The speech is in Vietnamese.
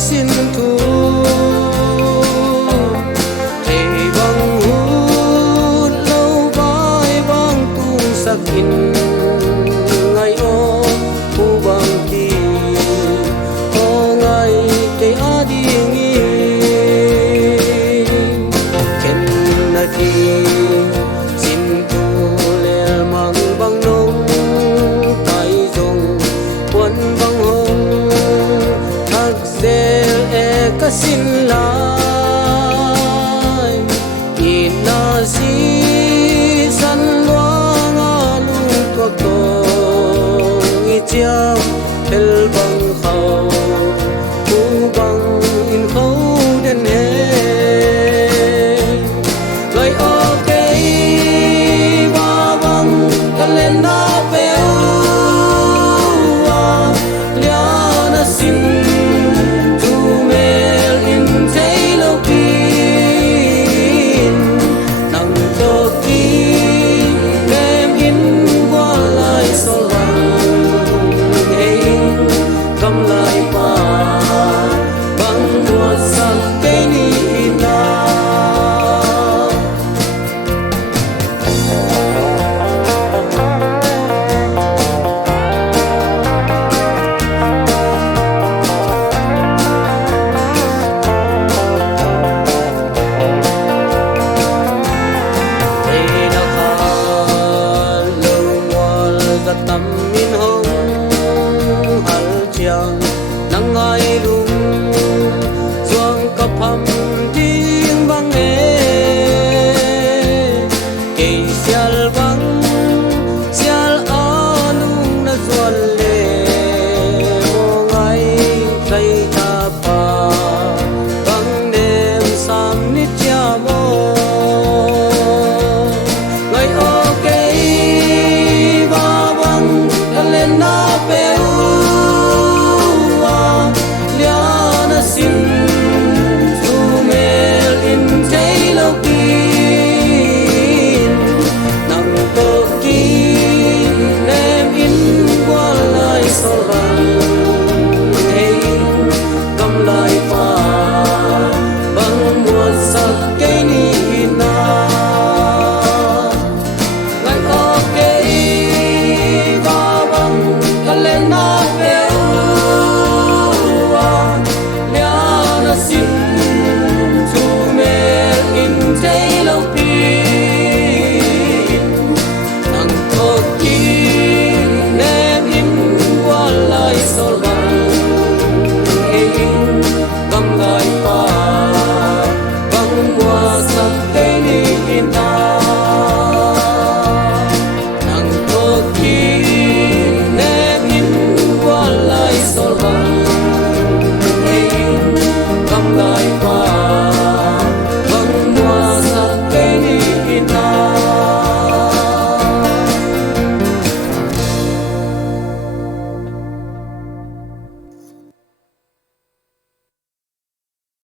xin thu thầy bằng hút lâu vai bằng tung sắc in ngày ô u bằng kỳ ô ngày cây á đi nghi khen na đi xin thu lệ mang bằng nông tay dùng quân bằng hồng thác dèl e ca xin lại nhìn na si san loa ngà lung tua tong i chiam tel bằng khâu u bằng in khâu den he lời ok ba bằng calendar peu liana sin tu mel in tailor pin nang to ki kem in qua lại sol bằng hey Gamlei pa bang buat sang ke ni na tâm min hồng hal chiang nang ai lu